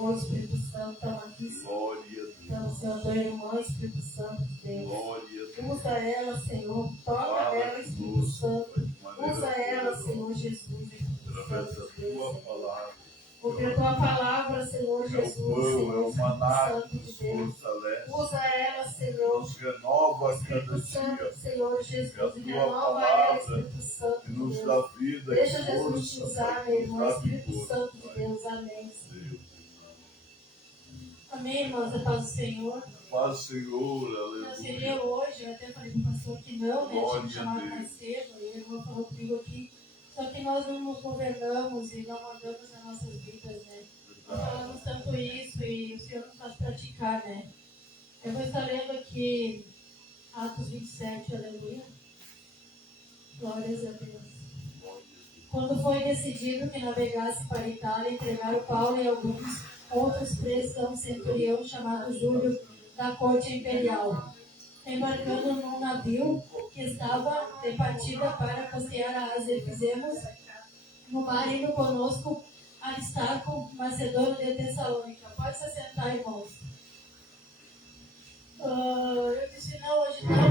O Espírito Santo está aqui. Glória a Deus. Então, Senhor, tua irmã, Espírito Santo de Deus. Glória a Deus. Usa ela, Senhor. Toca nela, Espírito Santo. Usa ela, Senhor Jesus. Através da tua palavra. Porque a tua palavra, Senhor Jesus, Senhor, Santo de Deus. Usa ela, Senhor. Nos renova a cada dia. Senhor Jesus, e renova ela, Espírito Santo que de nos Deus. dá vida. Deixa Jesus te usar, meu irmão, Espírito Santo de Deus. Amém. Amém, irmãos, a paz do Senhor. Paz do Senhor, aleluia. Não seria hoje, eu até falei para o pastor que não, né? Tinha me chamado mais cedo, e ele falou comigo aqui. Só que nós não nos governamos e não mandamos nas nossas vidas, né? Nós falamos tanto isso e o Senhor nos faz praticar, né? Eu vou estar lendo aqui Atos 27, aleluia. Glórias a Deus. Quando foi decidido que navegasse para a Itália, entregaram Paulo e alguns outros presos a um centurião chamado Júlio, da corte imperial, embarcando num navio que estava de partida para costear a Ásia. Fizemos no mar indo conosco Aristarco, macedônio de Tessalônica. Pode se assentar, irmãos. Eu disse, não, hoje não,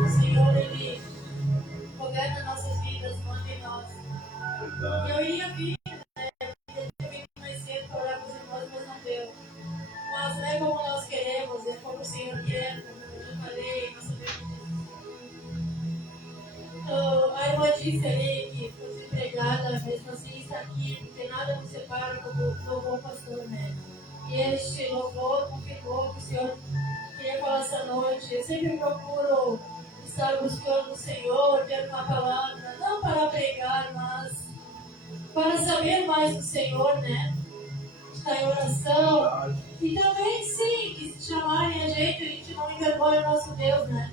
mas o Senhor, Ele governa nossas vidas, manda em nós. E eu ia vir, né? Eu vim mais cedo para orar com os irmãos, mas não deu. Mas não é como nós queremos, é como o Senhor quer, como eu já falei, nós sabemos. A irmã disse ali que foi desempregada, mesmo assim está aqui, não tem nada a nos separar do louvor pastor, né? E este louvor confirmou que o Senhor queria falar essa noite. Eu sempre procuro estar buscando o Senhor, ter uma palavra, não para pregar, mas para saber mais do Senhor, né? Estar em oração. E também, sim, que se chamarem a gente não envergonha o nosso Deus, né?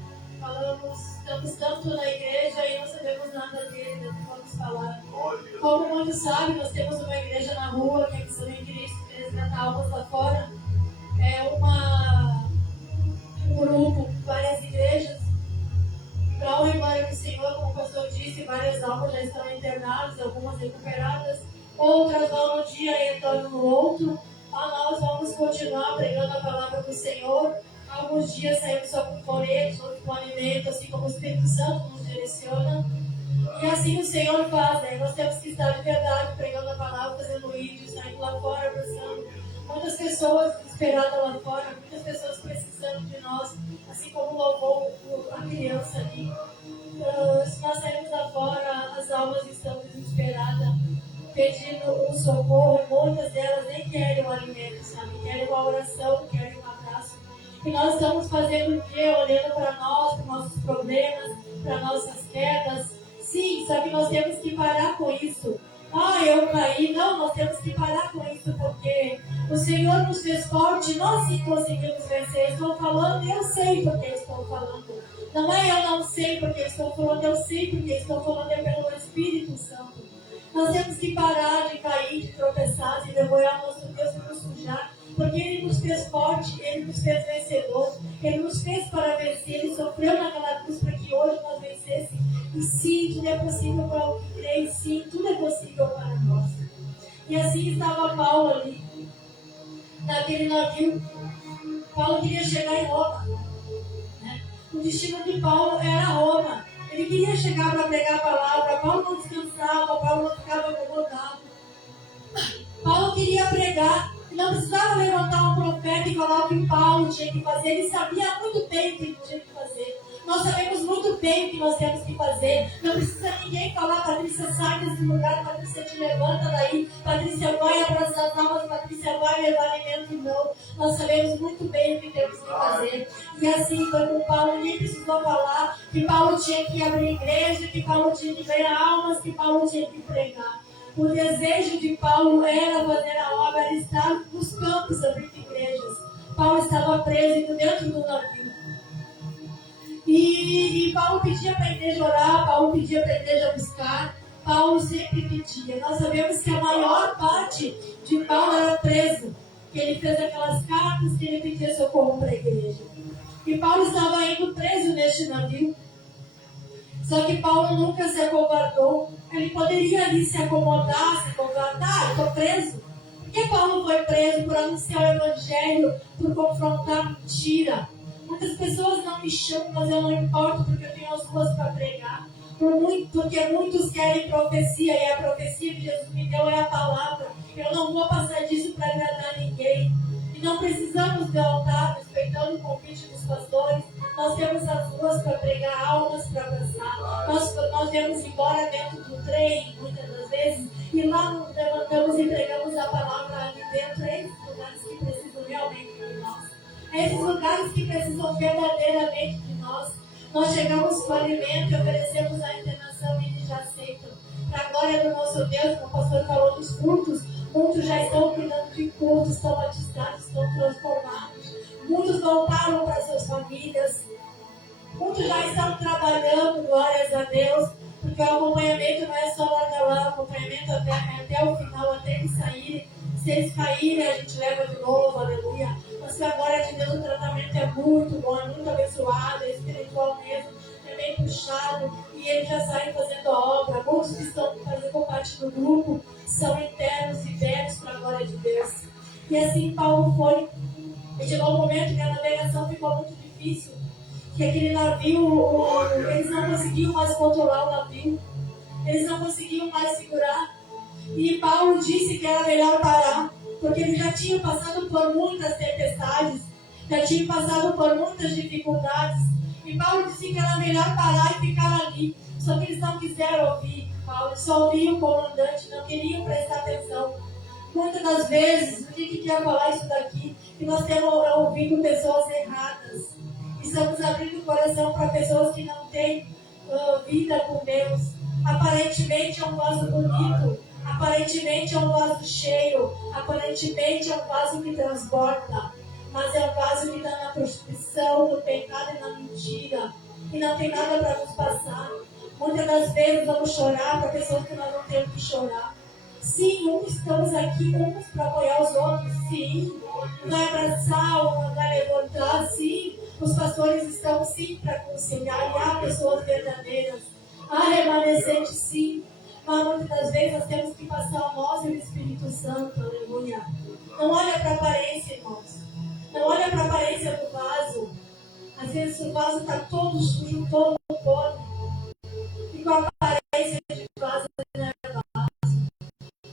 Estamos tanto na igreja e não sabemos nada dele, não vamos falar. Como muitos sabem, nós temos uma igreja na rua, que é a Missão em Cristo, que resgata almas lá fora. É um grupo, várias igrejas. Para a honra e glória do Senhor, como o pastor disse, várias almas já estão internadas, algumas recuperadas, outras vão no dia e retornam no outro. Nós vamos continuar pregando a palavra do Senhor. Alguns dias saímos só com folhetos, outros com alimento, assim como o Espírito Santo nos direciona. E assim o Senhor faz, né? Nós temos que estar de verdade pregando a palavra, fazendo vídeos, saindo lá fora, abraçando. Muitas pessoas esperadas lá fora, muitas pessoas precisando de nós, assim como louvou a criança ali. Se nós saímos lá fora, as almas estão desesperadas, pedindo um socorro, e muitas delas nem querem um alimento, sabe? Querem uma oração, querem um abraço. E nós estamos fazendo o quê? Olhando para nós, para nossos problemas, para nossas quedas. Sim, só que nós temos que parar com isso. Eu caí. Não, nós temos que parar com isso, porque o Senhor nos fez forte, nós sim conseguimos vencer. Estou falando, eu sei porque estou falando. Não é eu não sei porque estou falando, eu sei porque estou falando, é pelo Espírito Santo. Nós temos que parar de cair, de tropeçar, de vergonhar nosso Deus e nos sujar, porque Ele nos fez forte, Ele nos fez vencedor, Ele nos fez para vencer, Ele sofreu naquela cruz para que hoje nós vencêssemos. E sim, tudo é possível para o que crê, e sim, tudo é possível para nós. E assim estava Paulo ali, naquele navio. Paulo queria chegar em Roma, né? O destino de Paulo era Roma. Ele queria chegar para pregar a palavra. Paulo não descansava, Paulo não ficava acomodado. Paulo queria pregar. Não precisava levantar um profeta e falar o que Paulo tinha que fazer. Ele sabia muito bem o que ele tinha que fazer. Nós sabemos muito bem o que nós temos que fazer. Não precisa ninguém falar, Patrícia, sai desse lugar, Patrícia, te levanta daí, Patrícia, vai abraçar as almas, Patrícia, vai levar alimento. Não. Nós sabemos muito bem o que temos que fazer. E assim foi com Paulo. Nem precisou falar que Paulo tinha que abrir igreja, que Paulo tinha que ganhar almas, que Paulo tinha que pregar. O desejo de Paulo era fazer a obra, era estar nos campos abrindo igrejas. Paulo estava preso dentro do navio. E Paulo pedia para a igreja orar, Paulo pedia para a igreja buscar, Paulo sempre pedia. Nós sabemos que a maior parte de Paulo era preso, que ele fez aquelas cartas que ele pedia socorro para a igreja. E Paulo estava indo preso neste navio. Só que Paulo nunca se acovardou. Ele poderia ali se acomodar, se acovardar, eu estou preso. que Paulo foi preso por anunciar o evangelho, por confrontar mentira? Muitas pessoas não me chamam, mas eu não importo, porque eu tenho as ruas para pregar. Porque muitos querem profecia, e a profecia que Jesus me deu é a palavra. Eu não vou passar disso para agradar ninguém. E não precisamos de altar, respeitando o convite dos pastores. Nós temos as ruas para pregar, almas para abraçar. Nós viemos embora dentro do trem, muitas das vezes, e lá nos levantamos e pregamos a palavra ali dentro. É esses lugares que precisam realmente de nós. É esses lugares que precisam verdadeiramente de nós. Nós chegamos com alimento e oferecemos a internação e eles já aceitam. Para a glória do nosso Deus, como o pastor falou dos cultos, muitos já estão cuidando de cultos, estão batizados, estão transformados. Muitos voltaram para suas famílias. Muitos já estão trabalhando, glórias a Deus, porque o acompanhamento não é só largar lá, o acompanhamento até o final, até eles saírem. Se eles caírem, a gente leva de novo, aleluia. Mas para a glória de Deus, o tratamento é muito bom, é muito abençoado, é espiritual mesmo, é bem puxado, e eles já saem fazendo a obra. Muitos que estão fazendo parte do grupo são internos e velhos para a glória de Deus. E assim Paulo foi, e chegou um momento que a navegação ficou muito difícil, que aquele navio, eles não conseguiam mais controlar o navio, eles não conseguiam mais segurar. E Paulo disse que era melhor parar, porque eles já tinham passado por muitas tempestades, já tinham passado por muitas dificuldades. E Paulo disse que era melhor parar e ficar ali. Só que eles não quiseram ouvir Paulo, só ouviam o comandante, não queriam prestar atenção. Muitas das vezes, o que quer falar isso daqui? Que nós temos ouvido pessoas erradas. Estamos abrindo o coração para pessoas que não têm vida com Deus. Aparentemente é um vaso bonito, aparentemente é um vaso cheio, aparentemente é um vaso que transborda, mas é um vaso que está na prostituição, no pecado e na mentira, e não tem nada para nos passar. Muitas das vezes vamos chorar para pessoas que nós não temos que chorar. Sim, uns estamos aqui, uns para apoiar os outros, sim, vai abraçar, vai levantar, sim. Os pastores estão sim para conciliar, e há pessoas verdadeiras, há remanescentes sim. Mas muitas das vezes nós temos que passar nós e o Espírito Santo, aleluia. Não olha para a aparência, irmãos. Não olha para a aparência do vaso. Às vezes o vaso está todo sujo, todo podre. E com a aparência de vaso não é vaso.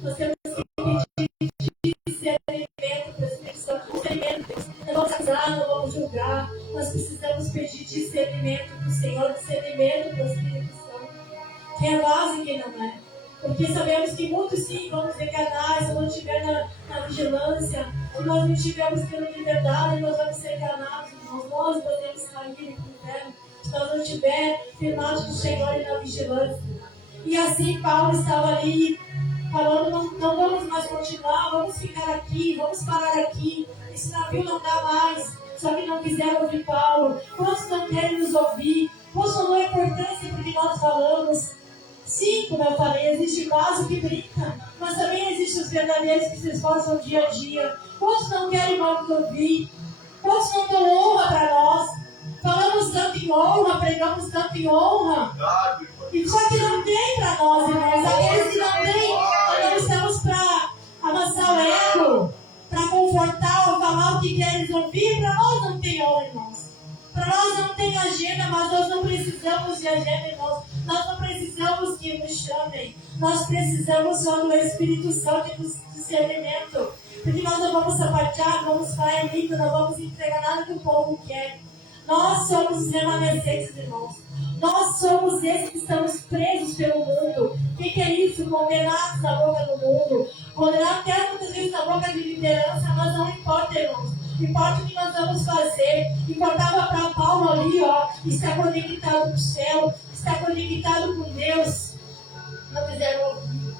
Nós temos que pedir discernimento para o Espírito Santo. Discernimento. Não vamos acusar, não vamos julgar. Nós precisamos pedir discernimento para o Senhor, discernimento para o Espírito Santo. Quem é vaso e quem não é. Porque sabemos que muitos sim vão nos enganar se não estiver na vigilância. Se nós não estivermos tendo liberdade, nós vamos ser enganados. Nós podemos cair no inferno. Se nós não estivermos firmados do Senhor e na vigilância. E assim Paulo estava ali falando, não vamos mais continuar, vamos ficar aqui, vamos parar aqui. Esse navio não dá mais. Só que não quiseram ouvir Paulo. Quantos não querem nos ouvir? Quantos não dão importância porque nós falamos? Sim, como eu falei, existe vaso que brinca, mas também existem os verdadeiros que se esforçam dia a dia. Quantos não querem mais ouvir? Quantos não dão honra para nós? Falamos tanto em honra, pregamos tanto em honra. E só que não tem para nós, irmãos. Aqueles que não têm, nós não estamos para amassar o ego, para confortar ou falar o que querem ouvir. Para nós não tem honra, irmãos. Para nós não tem agenda, mas nós não precisamos de agenda, irmãos. Nós não precisamos que nos chamem. Nós precisamos só do Espírito Santo e do discernimento. Porque nós não vamos sapatear, não vamos falar em língua, não vamos entregar nada que o povo quer. Nós somos os remanescentes, irmãos. Nós somos esses que estamos presos pelo mundo. O que é isso? Condenados na boca do mundo. Condenados até muitas vezes na boca de liderança, mas não importa, irmãos. Importa o que nós vamos fazer. Importava para Paulo ali, ó, está conectado com o céu, está conectado com Deus. Não quiseram ouvir.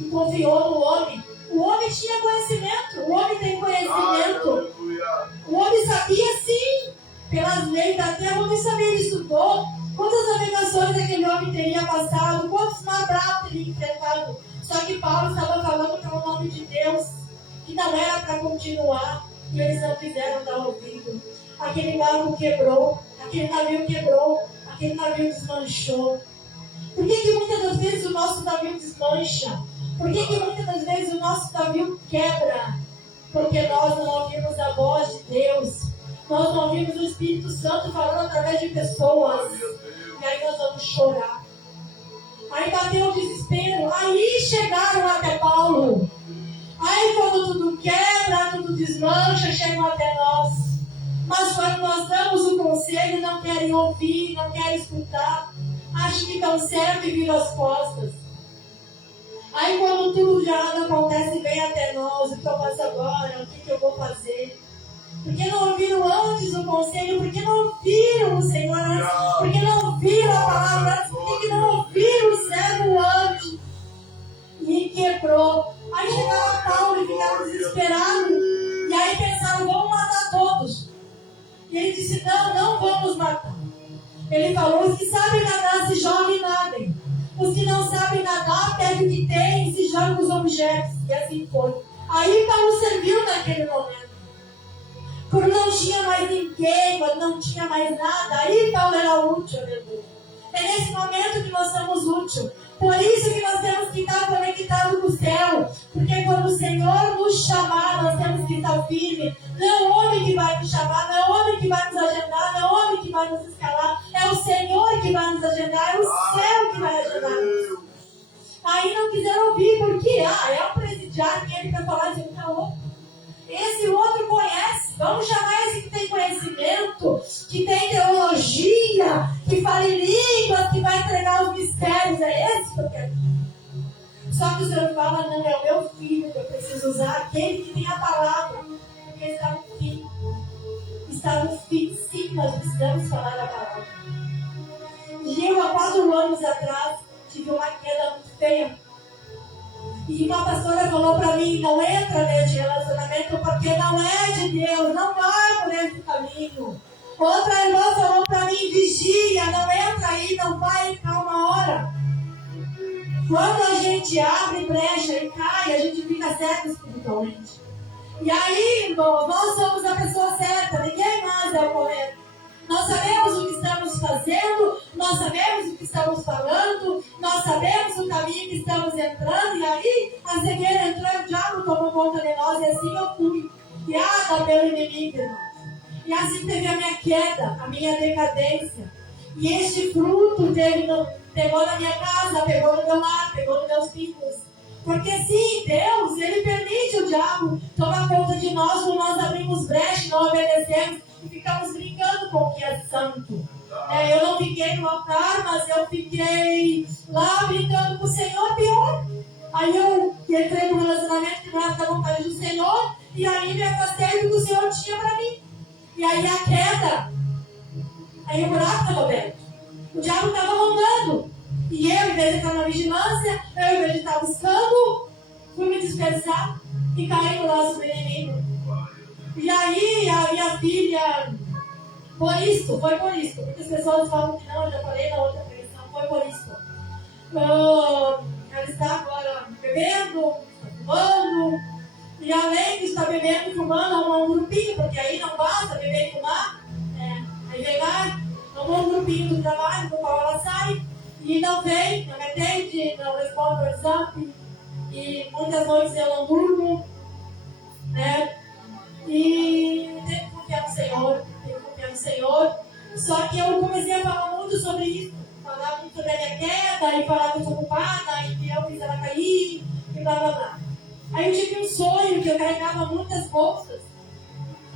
E confiou no homem. O homem tinha conhecimento. O homem tem conhecimento. O homem sabia sim, pelas leis da terra, o homem sabia, ele estudou. Quantas navegações aquele homem teria passado, quantos mar bravos teria enfrentado. Só que Paulo estava falando pelo nome de Deus, que não era para continuar. E eles não quiseram dar ouvido. Aquele barco quebrou, aquele navio desmanchou. Por que muitas das vezes o nosso navio desmancha? Por que muitas das vezes nosso navio quebra, porque nós não ouvimos a voz de Deus, nós não ouvimos o Espírito Santo falando através de pessoas, e aí nós vamos chorar. Aí bateu o desespero, aí chegaram até Paulo. Aí quando tudo quebra, tudo desmancha, chegam até nós. Mas quando nós damos o conselho, não querem ouvir, não querem escutar. Acham que estão certo e viram as costas. Aí quando tudo já acontece, vem até nós, o que eu faço agora, o que eu vou fazer? Por que não ouviram antes o conselho? Por que não ouviram o Senhor antes? Por que não ouviram a palavra antes? Por que não ouviram o servo antes? E quebrou. Aí chegava Paulo e ficava desesperado. E aí pensaram, vamos matar todos. E ele disse, não vamos matar. Ele falou, os que sabem nadar se joguem e nadem. Os que não sabem nadar, peguem o que tem e se jogam os objetos. E assim foi. Aí Paulo serviu naquele momento. Quando não tinha mais ninguém, quando não tinha mais nada, aí Paulo era útil, aleluia. É nesse momento que nós somos úteis. Por isso que nós temos que estar conectados com o céu. Porque quando o Senhor nos chamar, nós temos que estar firmes. Não é o homem que vai nos chamar, não é o homem que vai nos agendar, não é o homem que vai nos escalar. É o Senhor que vai nos agendar, é o céu que vai agendar. Aí não quiseram ouvir, porque é o presidiário que ele vai falar assim, tá louco. Esse outro conhece. Vamos chamar esse que tem conhecimento, que tem teologia, que fala em línguas, que vai entregar os mistérios. É esse que eu quero. Só que o Senhor fala, não, é o meu filho que eu preciso usar, aquele que tem a palavra. Porque está no fim. Está no fim, sim, nós precisamos falar a palavra. E eu, há 4 anos atrás, tive uma queda muito feia. E uma pastora falou para mim, não entra nesse relacionamento porque não é de Deus, não vai por esse caminho. Outra irmã falou para mim, vigia, não entra aí, não vai, calma hora. Quando a gente abre brecha e cai, a gente fica certo espiritualmente. E aí, irmão, nós somos a pessoa certa, ninguém mais é o correto. Nós sabemos o que estamos fazendo, nós sabemos o que estamos falando, nós sabemos o caminho que estamos entrando, e aí a cegueira entrou e o diabo tomou conta de nós, e assim eu fui guiada pelo inimigo, irmãos. E assim teve a minha queda, a minha decadência. E este fruto pegou na minha casa, pegou no meu lar, pegou nos meus filhos. Porque sim, Deus, Ele permite o diabo tomar conta de nós quando nós abrimos brecha e não obedecemos. E ficamos brincando com o que é santo. Eu não fiquei no altar, mas eu fiquei lá brincando com o Senhor, pior. Aí eu entrei no relacionamento que não era da vontade do Senhor, e aí me afastei do que o Senhor tinha para mim. E aí a queda, aí o buraco estava aberto. O diabo estava rondando. E eu, em vez de estar na vigilância, eu, em vez de estar buscando, fui me dispersar e caí no laço do inimigo. E aí a minha filha, foi por isso, muitas pessoas falam que não, eu já falei na outra pregação, foi por isso. Ela está agora bebendo, fumando, e além de estar bebendo e fumando, arrumou um grupinho, porque aí não basta beber e fumar, aí vem lá, arrumou um grupinho do trabalho, do qual ela sai, e não vem, não me atende, não responde o WhatsApp, e muitas noites eu não durmo, né? E tenho que confiar no Senhor, só que eu comecei a falar muito sobre isso, falar muito sobre a minha queda, e falar que eu sou culpada, e que eu fiz ela cair, e blá blá blá. Aí eu tive um sonho que eu carregava muitas bolsas,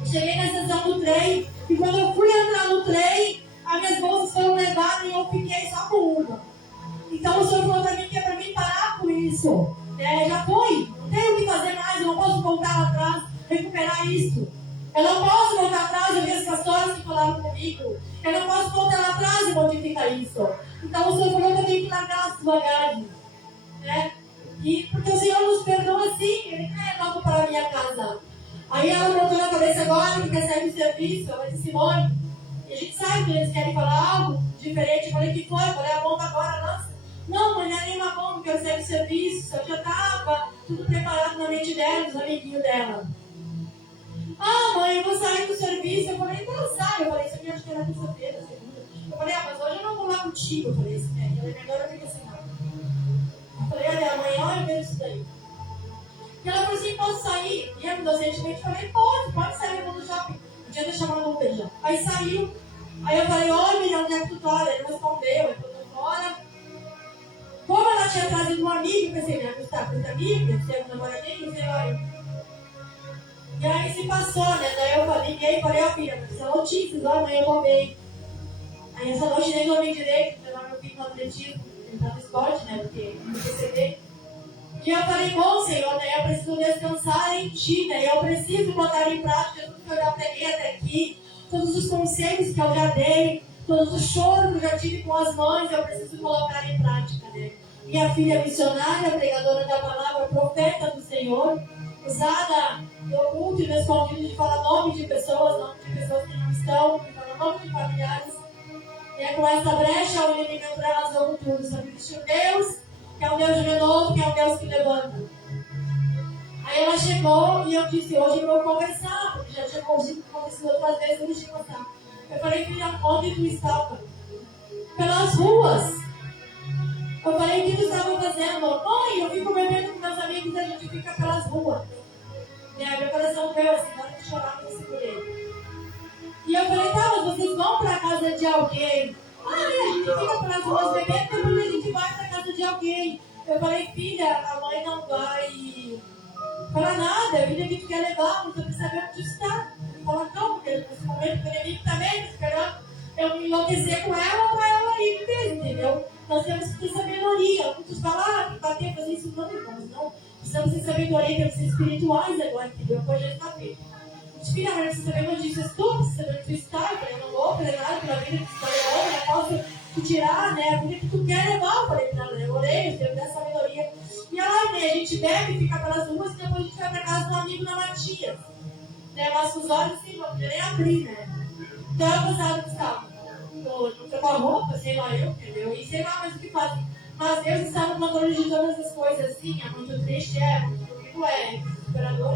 eu cheguei na estação do trem, e quando eu fui entrar no trem, as minhas bolsas foram levadas e eu fiquei só com uma. Então o Senhor falou para mim que é para mim parar com isso, já foi, não tenho o que fazer mais, eu não posso voltar lá atrás, recuperar isso. Eu não posso voltar atrás e ver as pastores que falaram comigo. Eu não posso voltar lá atrás e modificar isso. Então o Senhor falou que eu tenho que largar as bagagens. E porque o Senhor nos perdoa sim, Ele quer algo para a minha casa. Aí ela botou na cabeça agora que quer sair do serviço, ela disse, Simone, e a gente sabe que eles querem falar algo diferente. Eu falei, que foi? Eu falei, a bomba agora lança. Não, mãe, não é nenhuma bomba, que eu saí do serviço. Eu já estava tudo preparado na mente dela, dos amiguinhos dela. Mãe, eu vou sair do serviço. Eu falei, então sai. Eu falei, isso aqui acho que era terça-feira, segunda. Eu falei, mas hoje eu não vou lá contigo. Eu falei, isso é melhor eu ficar assim, não. Eu falei, olha, amanhã eu vejo isso daí. E ela falou assim, posso sair? E eu, inocentemente, falei, pode sair, eu vou no shopping. Não tinha deixado chamar no Uber já. Aí saiu. Aí eu falei, olha, Miriam, onde é que tu tá? Ele respondeu, eu tô fora. Como ela tinha trazido um amigo, eu pensei, né, Gustavo, esse amigo, deve ser um namoradinho, sei lá. E aí se passou, né? Daí eu liguei e falei, ó filha, mas são notícias, ó, amanhã eu tô bem. Aí essa noite nem dormi direito, porque eu meu filho no atletismo, ele tá no esporte, né? Porque não receber. E eu falei, bom Senhor, né? Eu preciso descansar em Ti, né? Eu preciso botar em prática tudo que eu já peguei até aqui, todos os conselhos que eu já dei, todos os choros que eu já tive com as mães, eu preciso colocar em prática, né? Minha filha missionária, pregadora da palavra, profeta do Senhor, usada no culto e no escondido de falar nome de pessoas que não estão, de falar nome de familiares. E é com essa brecha o inimigo arrasou com tudo. Só que existe um Deus, que é um Deus de renovo, que é um Deus que levanta. Aí ela chegou e eu disse, hoje eu vou conversar, porque já tinha acontecido outras vezes antes de conversar. Eu falei, filha, onde tu estava? Pelas ruas. Eu falei, o que tu estava fazendo? Mãe, eu fico bebendo com meus amigos e a gente fica pelas ruas. Meu coração veio assim, na hora de chorar, eu segurei. E eu falei, tá, mas vocês vão pra casa de alguém? Ah, a gente fica pelas ruas bebendo, depois a gente vai pra casa de alguém. Eu falei, filha, a mãe não vai falar nada, a filha que tu quer levar, mas eu preciso saber onde tu está. Fala, não, porque nesse momento o inimigo também me esperando eu me enlouquecer com ela ou ela ir mesmo, entendeu? Nós temos que ter sabedoria. Muitos falam, que bater, fazer isso, não, irmãos, não. Precisamos ter sabedoria, temos que ser espirituais agora, entendeu? Depois já está feito. Filha, mas precisa saber onde isso estou, precisa saber onde tu está, eu não vou fazer nada pela vida que tu está levando, eu posso te tirar, né, a vida que tu quer levar, eu falei pra ela, eu orei, eu tenho essa sabedoria. E ela, né, a gente bebe, fica pelas ruas, e depois a gente vai pra casa do amigo na Matias. Né, mas os olhos assim, não podia nem abrir, né. Então eu pensava, Gustavo, não trocou a roupa, sei lá eu, entendeu? E sei lá mais o que fazem. Mas Deus está no controle de todas as coisas, assim, é muito triste, muito comigo desesperador,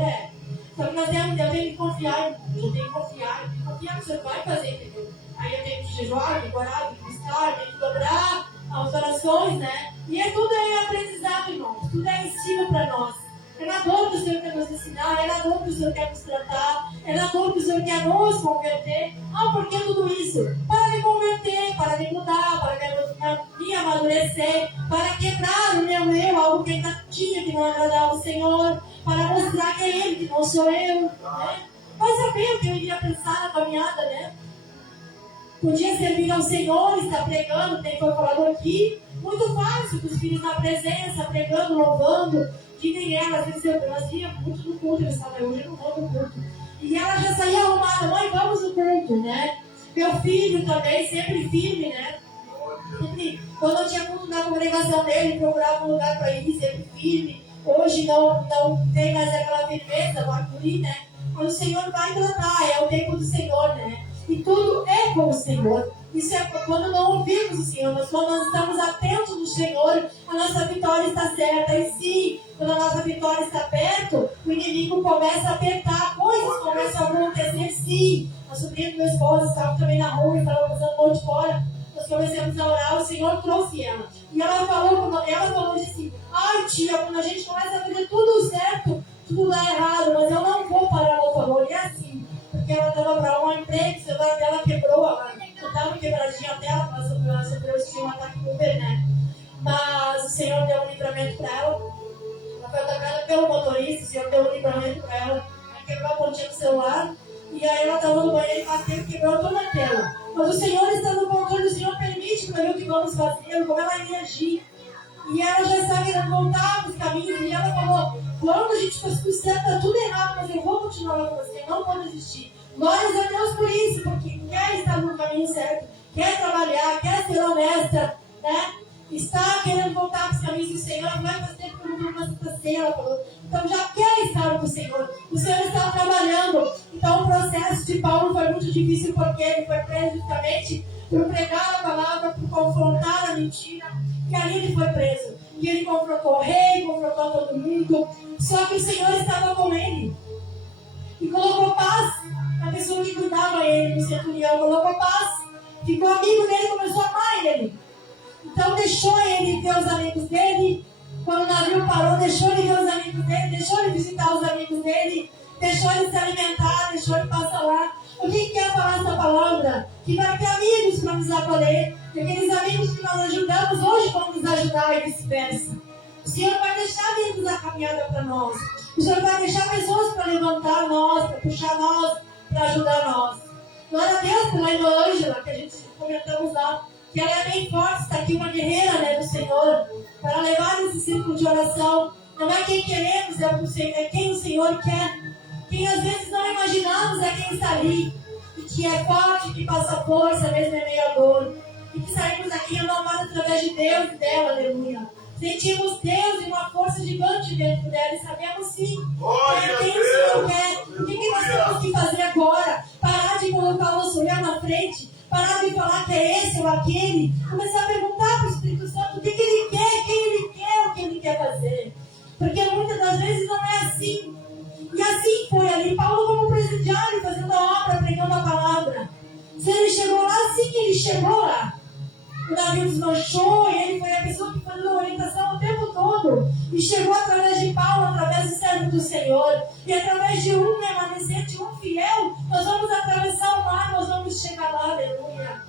Só que eu tenho que confiar, eu tenho que confiar que o Senhor vai fazer, entendeu? Aí eu tenho que jejuar, decorar, buscar, tenho que dobrar as orações, né? E tudo é aprendizado, irmãos, tudo é ensino para nós. É na dor que o Senhor quer nos ensinar, é na dor que o Senhor quer nos tratar, é na dor que o Senhor quer nos converter. Ah, por que tudo isso? Para me converter, para me mudar, para me amadurecer, para quebrar o meu eu, algo que ainda tinha que não agradava o Senhor, para mostrar que é Ele, que não sou eu, né? Vai saber o que eu iria pensar na caminhada, né? Podia servir ao Senhor, estar pregando, tem foi falado aqui, muito fácil, com os filhos na presença, pregando, louvando, que nem ela, às vezes elas iam muito no culto, eu estava hoje não vou no culto. E ela já saía arrumada, mãe, vamos no culto, né? Meu filho também, sempre firme, né? Sempre, quando eu tinha culto na congregação dele, procurava um lugar para ir, sempre firme. Hoje não tem mais aquela firmeza, o arco-ri, né? Mas o Senhor vai tratar, é o tempo do Senhor, né? E tudo é com o Senhor. Isso é quando não ouvimos o Senhor, mas quando nós estamos atentos no Senhor, a nossa vitória está certa. E sim, quando a nossa vitória está perto, o inimigo começa a apertar, coisas começam a acontecer, sim. A sobrinha do meu esposo estava também na rua, estava passando noite fora. Nós começamos a orar, o Senhor trouxe ela. E ela falou assim, ai tia, quando a gente começa a fazer tudo certo, tudo dá errado, mas eu não vou parar no favor. E é assim, porque ela estava para um emprego, o celular dela quebrou, ela estava quebradinha dela, ela sofreu um ataque com o Uber, mas o Senhor deu um livramento para ela. Ela foi atacada pelo motorista, o Senhor deu um livramento para ela. Ela quebrou a pontinha do celular, e aí ela estava no banheiro e bateu, quebrou toda a tela. Mas o Senhor está no controle, o Senhor permite para ver o que vamos fazer, como ela ia agir. E ela já está querendo voltar para os caminhos, e ela falou, quando a gente faz tudo certo, está tudo errado, mas eu vou continuar com você, não vou desistir. Glórias a Deus por isso, porque quer estar no caminho certo, quer trabalhar, quer ser honesta, né? Está querendo voltar para os caminhos do Senhor, vai fazer por uma Santa Ceia, ela falou. Então já quer estar com o Senhor. O Senhor está trabalhando. Então o processo de Paulo foi muito difícil porque ele foi preso justamente por pregar a palavra, por confrontar a mentira. E ali ele foi preso. E ele confrontou o rei, confrontou todo mundo. Só que o Senhor estava com ele. E colocou paz na pessoa que cuidava ele, no centurião. Colocou paz. Ficou amigo dele, começou a amar ele. Então deixou ele ver os amigos dele. Quando o navio parou, deixou ele ver os amigos dele, deixou ele visitar os amigos dele, deixou ele se alimentar, deixou ele passar lá. O que quer falar essa palavra? Que vai ter amigos para nos acolher, e aqueles amigos que nós ajudamos hoje vão nos ajudar e vice-versa. O Senhor vai deixar amigos na caminhada para nós. O Senhor vai deixar pessoas para levantar nós, para puxar nós, para ajudar nós. Glória a Deus pela irmã Ângela, que a gente comentamos lá, que ela é bem forte, está aqui uma guerreira, né, do Senhor, para levar esse círculo de oração. Não é quem queremos, é quem o Senhor quer. Quem às vezes não imaginamos é quem está ali, e que é forte, que passa força, mesmo em meio à dor. E que saímos daqui renovados através de Deus e dela, aleluia. Sentimos Deus e uma força gigante dentro dela e sabemos sim quem o Senhor quer. O que nós temos que fazer agora? Parar de colocar o nosso olhar na frente, parar de falar que é esse ou aquele, começar a perguntar para o Espírito Santo o que ele quer, quem ele quer, o que ele quer fazer. Porque muitas das vezes não é assim. E assim foi ali, Paulo como presidiário, fazendo a obra, pregando a palavra. Se ele chegou lá, sim, ele chegou lá. O navio desmanchou e ele foi a pessoa que foi dando orientação o tempo todo. E chegou através de Paulo, através do servo do Senhor. E através de um remanescente, um fiel, nós vamos atravessar o mar, nós vamos chegar lá, aleluia.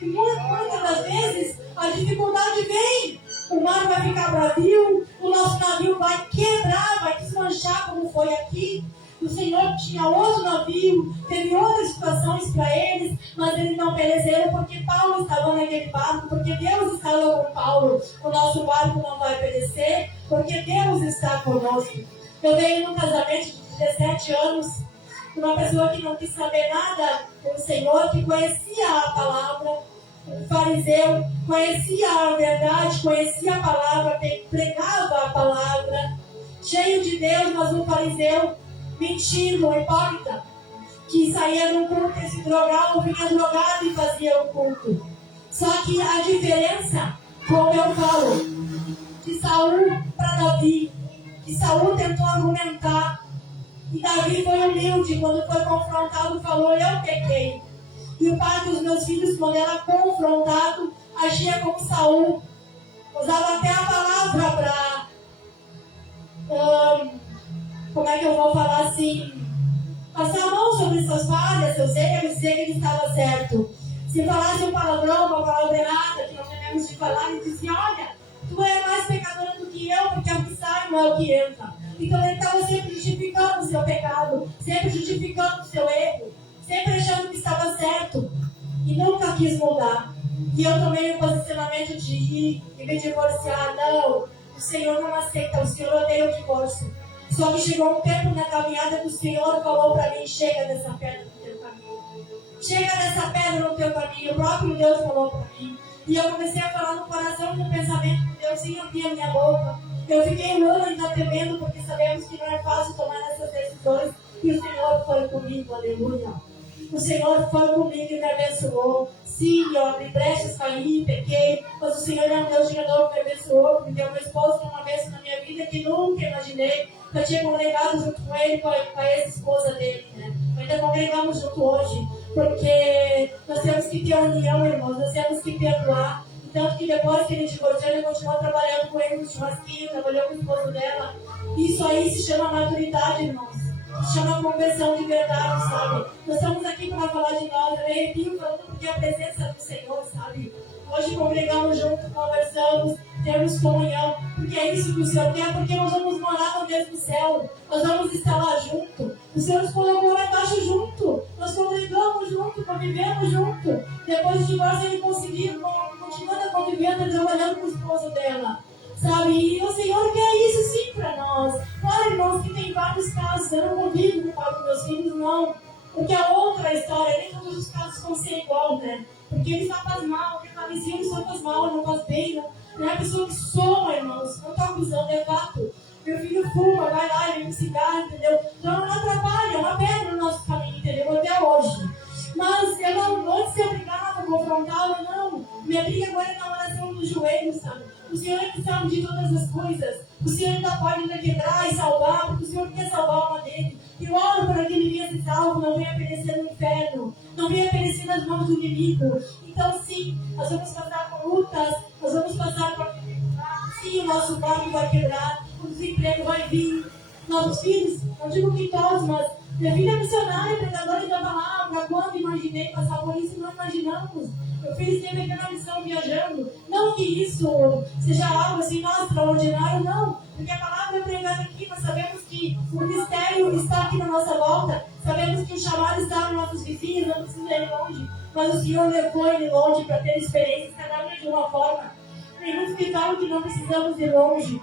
E muitas das vezes a dificuldade vem. O mar vai ficar bravio, o nosso navio vai quebrar, vai desmanchar como foi aqui. O Senhor tinha outro navio, teve outras situações para eles, mas eles não pereceram porque Paulo estava naquele barco, porque Deus estava com Paulo. O nosso barco não vai perecer, porque Deus está conosco. Eu venho num casamento de 17 anos, uma pessoa que não quis saber nada do Senhor, que conhecia a palavra, um fariseu, conhecia a verdade, conhecia a palavra, pregava a palavra, cheio de Deus, mas um fariseu mentindo, hipócrita, que saía do culto e se drogava, vinha drogado e fazia o culto. Só que a diferença, como eu falo, de Saul para Davi, que Saul tentou argumentar, e Davi foi humilde, quando foi confrontado, falou: eu pequei. E o pai dos meus filhos, quando era confrontado, agia como Saul, usava até a palavra para como é que eu vou falar assim, passar a mão sobre suas falhas, seus erros, dizer que ele estava certo. Se falasse um palavrão, uma palavra errada, que não devemos de falar, ele dizia: olha, tu é mais pecadora do que eu, porque é o que sai, não é o que entra. Então ele estava sempre justificando o seu pecado, sempre justificando o seu erro, sempre achando que estava certo, e nunca quis mudar. E eu tomei o posicionamento de ir e me divorciar. Não, o Senhor não aceita, o Senhor odeia o divórcio. Só que chegou um tempo na caminhada que o Senhor falou para mim: chega dessa pedra no teu caminho. Chega dessa pedra no teu caminho. O próprio Deus falou para mim. E eu comecei a falar no coração, no pensamento de Deus, sem abrir a minha boca. Eu fiquei um ano ainda temendo, porque sabemos que não é fácil tomar essas decisões. E o Senhor foi comigo, aleluia. O Senhor foi comigo e me abençoou. Sim, eu abri brechas, caí, pequei, mas o Senhor é um Deus de novo, me abençoou, me deu uma esposa que é uma bênção na minha vida que nunca imaginei. Eu tinha congregado junto com ele, com a ex-esposa dele, né? Ainda congregamos junto hoje, porque nós temos que ter união, irmãos, nós temos que perdoar. Tanto que depois que ele divorciou, ele continuou trabalhando com ele no churrasquinho, trabalhou com o esposo dela. Isso aí se chama maturidade, irmãos. Se chama conversão de verdade, sabe? Nós estamos aqui para falar de nós. Eu me arrepio falando porque é a presença do Senhor, sabe? Hoje congregamos juntos, conversamos, temos comunhão, porque é isso que o Senhor quer, porque nós vamos morar no mesmo céu, nós vamos estar lá junto. O Senhor nos colocou lá embaixo junto, nós congregamos junto, convivemos junto. Depois do divórcio, ele conseguiu, continuando convivendo, trabalhando com o esposo dela. Sabe? E o Senhor quer isso sim para nós. Claro, irmãos, que tem vários casos. Eu não convivo com o pai dos meus filhos, não. Porque é outra história. Nem todos os casos vão ser igual, né? Porque ele só faz mal, porque tá vizinho só faz mal, não faz bem, não é a pessoa que soma, irmãos. Não tá acusando, é fato. Meu filho fuma, vai lá, ele um cigarro, entendeu? Então não atrapalha, é uma pedra no nosso caminho, entendeu? Até hoje. Mas eu não antes de ser obrigada a confrontá-lo, não. Minha briga agora é na oração do joelho, sabe? O Senhor é que sabe de todas as coisas. O Senhor ainda pode ainda quebrar e salvar, porque o Senhor quer salvar a alma dele. E eu oro para que ele venha ser salvo, não venha perecer no inferno, não venha perecer nas mãos do inimigo. Então, sim, nós vamos passar por lutas, nós vamos passar por dificuldades. Sim, o nosso barco vai quebrar, o desemprego vai vir. Nossos filhos, não digo que todos, mas minha filha é missionária, pregadora da palavra. Quando imaginei passar por isso, não imaginamos. Meu filho esteve aqui na missão viajando. Não que isso seja algo assim, nossa, extraordinário, não. Porque a palavra é pregada aqui, nós sabemos que o ministério está aqui na nossa volta. Sabemos que o chamado está nos nossos vizinhos, não precisa ir longe. Mas o Senhor levou ele longe para ter experiências, cada um de uma forma. Tem muitos que falam que não precisamos ir longe.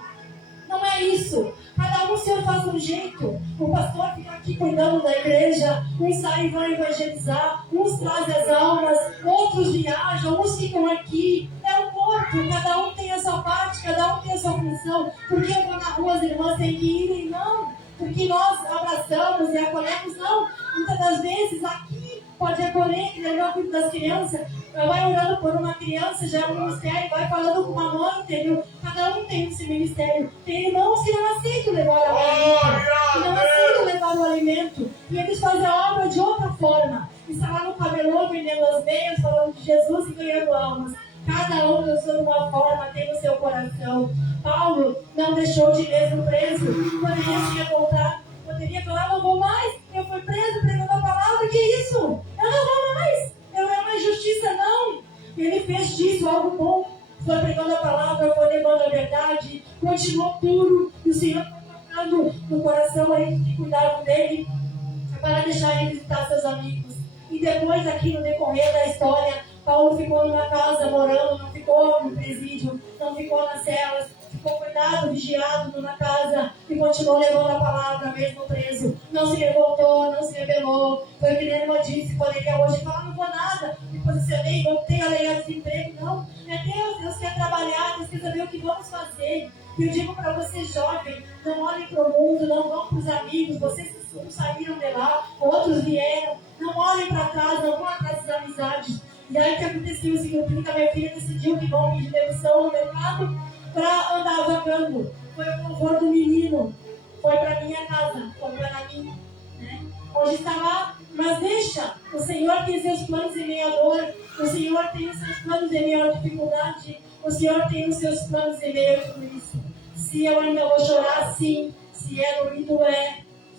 Não é isso. Cada um o Senhor faz um jeito. O pastor fica aqui cuidando da igreja. Uns saem e vão evangelizar. Uns trazem as almas. Outros viajam. Uns ficam aqui. É um corpo. Cada um tem a sua parte. Cada um tem a sua função. Porque eu vou na rua, as irmãs têm que ir? Não. Porque nós abraçamos e acolhemos? Não. Muitas das vezes aqui pode acolher, que levar cuidado das crianças. Vai orando por uma criança, já é um ministério, vai falando com uma mãe, entendeu? Cada um tem esse ministério. Tem irmãos que não aceitam levar o alimento, que não aceitam levar o alimento, e eles fazem a obra de outra forma. Está lá no camelô vendendo as meias, falando de Jesus e ganhando almas. Cada um de uma forma tem no seu coração. Paulo não deixou de ir mesmo preso, poderia se revoltar, poderia falar, não vou mais, eu fui preso pregando a palavra, que isso? Eu não vou mais. Não é uma injustiça, não. Ele fez disso algo bom. Foi pregando a palavra, foi levando a verdade, continuou puro. E o Senhor foi colocando no coração aí que cuidavam dele para deixar ele visitar seus amigos. E depois, aqui no decorrer da história, Paulo ficou numa casa morando, não ficou no presídio, não ficou nas celas, ficou cuidado, vigiado na casa e continuou levando a palavra mesmo preso. Não se revoltou, não se rebelou. Foi que nem eu disse, poderia hoje falar, não vou nada, me posicionei, voltei a ler desemprego. Não, é Deus quer trabalhar, Deus quer saber o que vamos fazer. E eu digo para você, jovem, não olhem para o mundo, não vão para os amigos, vocês não saíram de lá, outros vieram, não olhem para trás, não vão atrás das amizades. E aí o que aconteceu? O seguinte, a minha filha decidiu que vão pedir demissão no mercado para andar vagando. Foi o favor do menino, foi para minha casa, foi para mim, né? Hoje está lá, mas deixa, o Senhor tem seus planos em meio à dor, o Senhor tem os seus planos em meio à dificuldade, o Senhor tem os seus planos em meio a tudo isso. Se eu ainda vou chorar, sim, se é doído,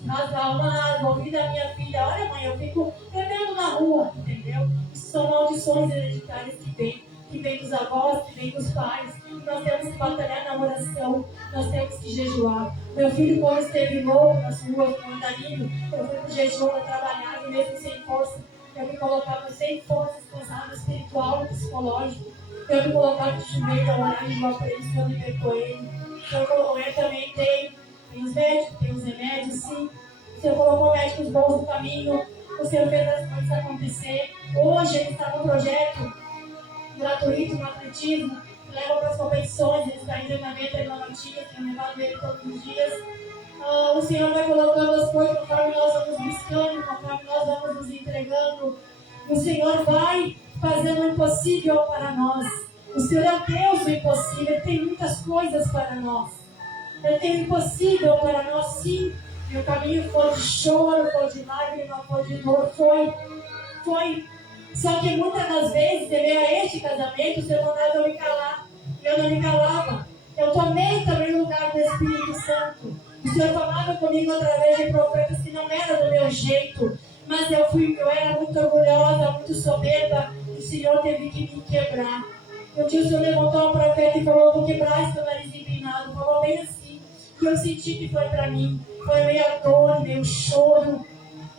mas alma, ouvir da minha filha, olha mãe, eu fico bebendo na rua, entendeu? Isso são maldições hereditárias que vem dos avós, que vem dos pais. Nós temos que batalhar na oração, nós temos que jejuar. Meu filho, quando esteve louco nas ruas, no mandarino, eu fui pro jejum, eu trabalhava, e mesmo sem força, eu me colocava sem força, cansado espiritual e psicológico. Eu me colocava de joelho, a orar e igual para ele, eu libertou ele. Então, eu também tenho os médicos, tem os remédios, sim. O Senhor colocou médicos bons no caminho, o Senhor fez as coisas acontecer. Hoje ele está no projeto gratuito no atletismo, leva para as competições, ele está em treinamento aí na Notícia, tem levado ele todos os dias. O Senhor vai colocando as coisas conforme nós vamos buscando, conforme nós vamos nos entregando. O Senhor vai fazendo o impossível para nós. O Senhor é o Deus do impossível, Ele tem muitas coisas para nós. Ele tem o impossível para nós, sim. E o caminho foi de choro, foi de lágrimas, foi de dor, foi. Só que muitas das vezes, devido a este casamento, o Senhor mandava eu me calar. E eu não me calava. Eu tomei também o lugar do Espírito Santo. O Senhor falava comigo através de profetas que não era do meu jeito. Mas eu era muito orgulhosa, muito soberba. E o Senhor teve que me quebrar. Um dia o Senhor levantou um profeta e falou, vou quebrar esse teu nariz empinado. Falou bem assim. Que eu senti que foi para mim. Foi meio dor, meio choro.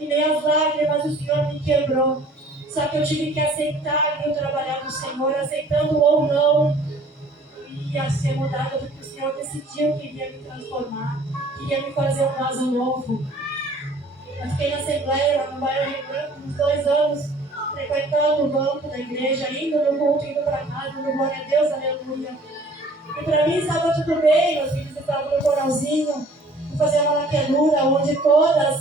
E meio as lágrimas, o Senhor me quebrou. Só que eu tive que aceitar o trabalhar do Senhor, aceitando ou não, ia ser mudada, porque o Senhor decidiu que iria me transformar, que ia me fazer um vaso novo. Eu fiquei na Assembleia, lá no bairro Rio Branco, uns 2 anos, frequentando o banco da igreja, indo no culto, indo para casa, no glória a Deus, aleluia. E para mim estava tudo bem, meus filhos estavam no coralzinho, fazendo uma laqueadura, onde todas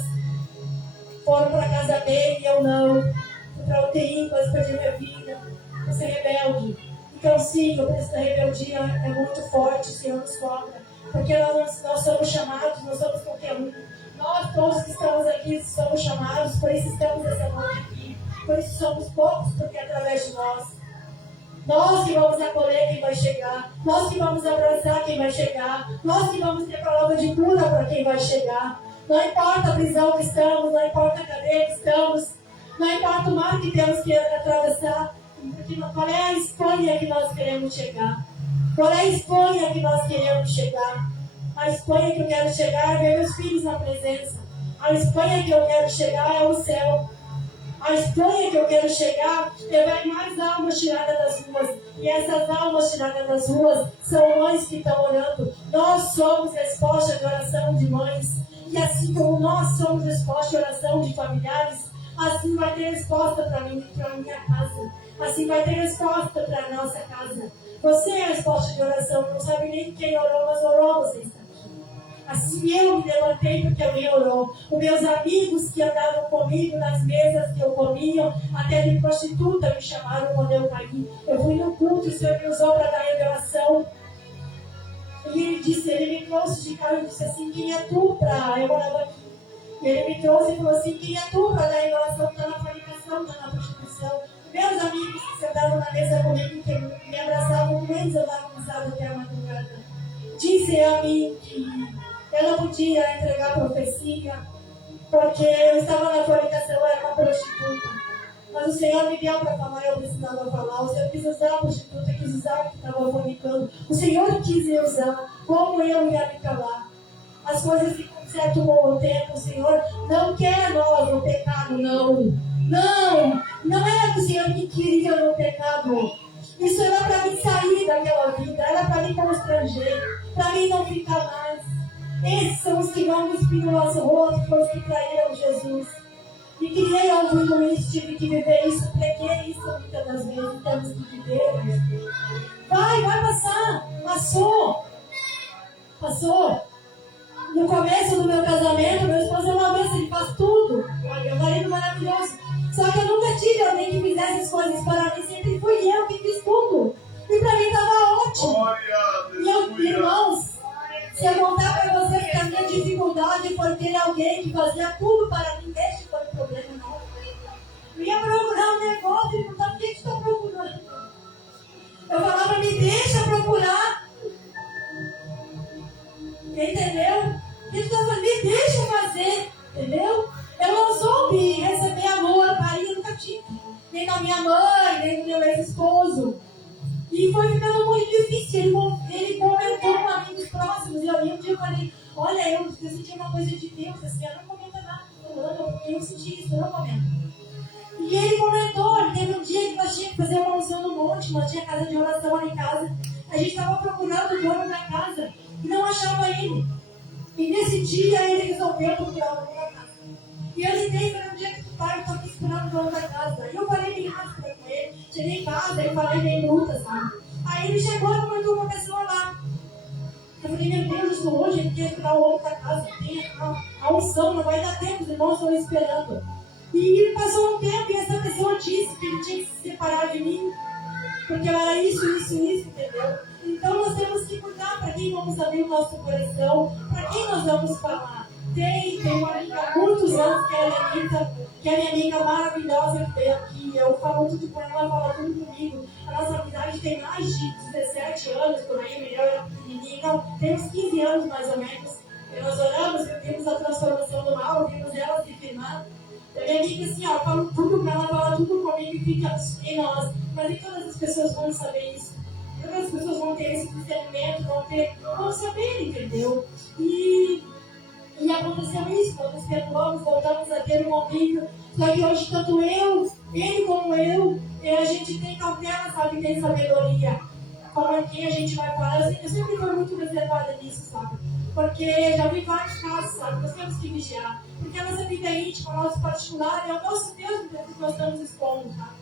foram para a casa dele e eu não. Para UTI, quase perdi minha vida, para ser rebelde. Então, sim, o preço da rebeldia é muito forte, o Senhor nos cobra. Porque nós somos chamados, nós somos qualquer um. Nós, todos que estamos aqui, somos chamados, por isso estamos nessa noite aqui. Por isso somos poucos, porque é através de nós. Nós que vamos acolher quem vai chegar. Nós que vamos abraçar quem vai chegar. Nós que vamos ter palavra de cura para quem vai chegar. Não importa a prisão que estamos, não importa a cadeia que estamos, não importa o mar que temos que atravessar. Qual é a Espanha que nós queremos chegar? Qual é a Espanha que nós queremos chegar? A Espanha que eu quero chegar é ver meus filhos na presença. A Espanha que eu quero chegar é o céu. A Espanha que eu quero chegar é ver mais almas tiradas das ruas. E essas almas tiradas das ruas são mães que estão orando. Nós somos resposta de oração de mães. E assim como nós somos resposta de oração de familiares, assim vai ter resposta para mim, para minha casa. Assim vai ter resposta para a nossa casa. Você é a resposta de oração. Não sabe nem quem orou, mas orou, você está aqui. Assim eu me levantei porque alguém orou. Os meus amigos que andavam comigo nas mesas que eu comia, até de prostituta me chamaram quando eu caí. Eu fui no culto, o Senhor me usou para dar revelação. E ele me trouxe de casa e disse assim, quem é tu para... Eu morava aqui. E ele me trouxe e falou assim, quem é tu para dar revelação? Está na fornicação, está na prostituição. Meus amigos que sentaram na mesa comigo, que me abraçavam, com eles eu dava pisada até a madrugada. Disse a mim que eu não podia entregar profecia, porque eu estava na fornicação, eu era uma prostituta. Mas o Senhor me deu para falar, eu precisava falar. O Senhor quis usar a prostituta, quis usar o que estava fornicando. O Senhor quis me usar, como eu ia me calar. As coisas ficam certo com o tempo. O Senhor não quer nós no pecado, não. Não era que o Senhor me queria no pecado. Isso era para mim sair daquela vida, era para mim constranger, para mim não ficar mais. Esses são os que vão cuspir no nosso rosto, foi os que traíram Jesus. E criei ouvindo isso, tive que viver isso, preguei isso muitas das vezes, temos que viver. Vai passar, passou. No começo do meu casamento, meu esposo é uma vez, ele faz tudo. Olha, meu marido maravilhoso. Só que eu nunca tive alguém que fizesse as coisas para mim, sempre fui eu que fiz tudo. E para mim estava ótimo. Irmãos, se eu contar para vocês que a minha dificuldade foi ter alguém que fazia tudo para mim, deixa foi o problema, não. Eu ia procurar um negócio e perguntar, o que você está procurando? Eu falava, me deixa procurar. Entendeu? Me deixa fazer, entendeu? Eu não soube receber amor, carinho, nunca tive. Nem da minha mãe, nem do meu ex-esposo. E foi ficando muito difícil. Ele comentou com amigos próximos. E um dia eu falei, olha, eu senti uma coisa de Deus, assim, eu não comento nada. Porque eu senti isso, eu não comento. E ele comentou, teve um dia que nós tínhamos que fazer uma unção no monte, nós tinha casa de oração lá em casa. A gente estava procurando o dono da casa e não achava ele. E nesse dia ele resolveu procurar o dono da casa. E eu liguei para um dia que o pai estava aqui esperando o dono da casa. E eu falei bem rápido com ele, cheguei em casa, eu falei bem luta, sabe? Aí ele chegou e comentou uma pessoa lá. Eu falei, meu Deus, eu estou hoje, ele quer esperar o outro da casa. Tem a unção, não vai dar tempo, os irmãos estão esperando. E passou um tempo e essa pessoa disse que ele tinha que se separar de mim. Porque eu era isso, entendeu? Então nós temos que cuidar para quem vamos abrir o nosso coração, para quem nós vamos falar. Tem uma amiga há muitos anos, que é a Anitta, que é a minha amiga maravilhosa que veio aqui. Eu falo tudo com ela, ela fala tudo comigo. A nossa amizade tem mais de 17 anos, por aí, eu era pequenininha, tem uns 15 anos mais ou menos. E nós oramos, vimos a transformação do mal, vimos ela se firmar. Eu minha amiga assim, ó, eu falo tudo pra ela, fala tudo comigo e fica em nós. Mas nem todas as pessoas vão saber isso. Todas as pessoas vão ter esse discernimento, vão saber, entendeu? E aconteceu isso, nós nos perdoamos, voltamos a ter um convívio. Só que hoje, tanto ele como eu, a gente tem cautela, sabe, tem sabedoria. Como é que a gente vai falar. Eu sempre fui muito reservada nisso, sabe? Porque já vi vários casos, sabe? Nós temos que vigiar. Porque a nossa vida íntima, o nosso particular, é o nosso Deus que nós estamos expondo, sabe?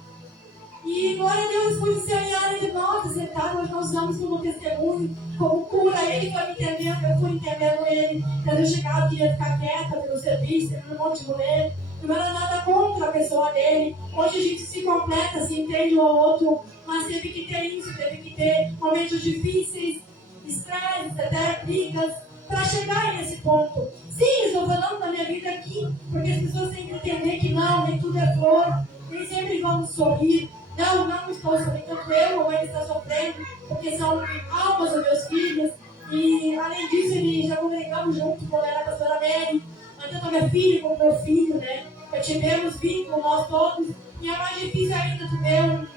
E glória a Deus, foi o Senhor em área de nós, acertaram, hoje nós usamos como testemunho, como cura. Ele foi me entendendo, eu fui entendendo ele. Quando eu chegava, eu queria ficar quieta pelo serviço, pelo monte de mulher. Não era nada contra a pessoa dele. Hoje a gente se completa, se entende um ao outro, mas teve que ter isso, teve que ter momentos difíceis, estresses, até brigas, para chegar nesse ponto. Sim, estou falando da minha vida aqui, porque as pessoas têm que entender que não, nem tudo é flor, nem sempre vamos sorrir, Não estou sofrendo, tanto eu ou ele está sofrendo, porque são almas dos meus filhos. E além disso, eles já congregamos junto quando era a pastora Mary, tanto a minha filha como meu filho, né? Já tivemos vínculo, nós todos. E é mais difícil ainda do meu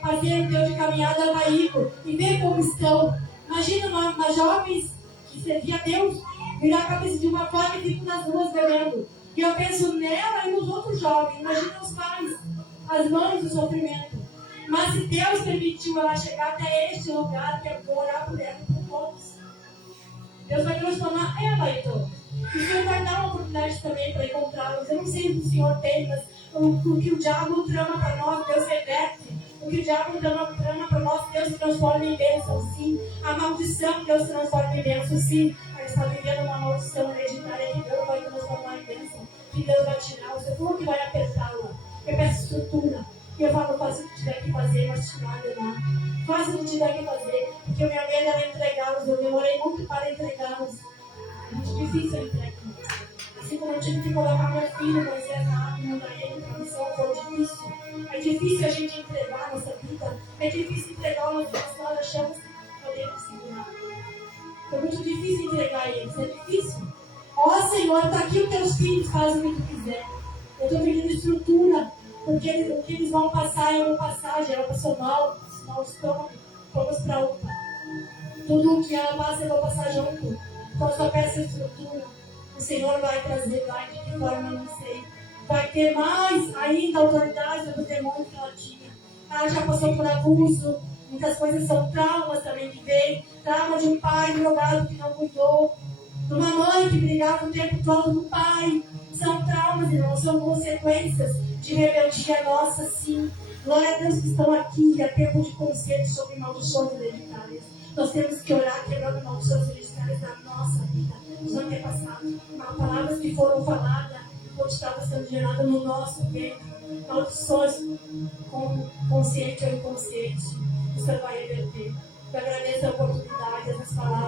parceiro teu de caminhada Anaíco e ver como estão. Imagina uma jovens que servia a Deus virar a cabeça de uma forma e ficar nas ruas bebendo. E eu penso nela e nos outros jovens. Imagina os pais, as mães do sofrimento. Mas se Deus permitiu ela chegar até este lugar, que eu vou orar por ela e por todos, Deus vai transformar ela em todos. E o Senhor vai dar uma oportunidade também para encontrá-los. Eu não sei o que o Senhor tem, mas o que o diabo trama para nós, Deus reverte. O que o diabo trama para nós, Deus transforma em bênção, sim. A maldição, Deus transforma em bênção, sim. A gente está vivendo uma maldição hereditária que Deus vai transformar em bênção. Que Deus vai tirar. O Senhor que vai apertá-la. Eu peço estrutura. E eu falo, faça o que tiver que fazer, mas te nada lá. Faça o que tiver que fazer. Porque a minha medo era entregá-los. Eu demorei muito para entregá-los. É muito difícil entregar. Assim como eu tive que colocar meu filho, Moisés, na água e mandar ele para a missão, foi difícil. É difícil a gente entregar a nossa vida. É difícil entregar o nosso coração, nós achamos que podemos segurar. É muito difícil entregar eles, é difícil. Ó Senhor, está aqui os teus filhos, fazem o que tu quiser. Eu estou pedindo estrutura, porque o que eles vão passar, eu vou passar. Já ela passou mal estômago, vamos para UPA. Tudo o que ela passa, eu vou passar junto. Então, só peço estrutura. O Senhor vai trazer, vai de que forma, eu não sei. Vai ter mais ainda autoridade do demônio que ela tinha. Ela já passou por abuso. Muitas coisas são traumas também que veio. Trauma de um pai drogado que não cuidou. De uma mãe que brigava o tempo todo do pai. São traumas, irmão. São consequências de rebeldia nossa, sim. Glória a Deus que estão aqui. É tempo de conselho sobre maldições hereditárias. Nós temos que orar quebrando maldições hereditárias da nossa vida, dos antepassados. Palavras que foram faladas quando estava sendo gerada no nosso ventre. Maldições consciente ou inconsciente. O Senhor vai reverter. Eu agradeço a oportunidade, essas palavras.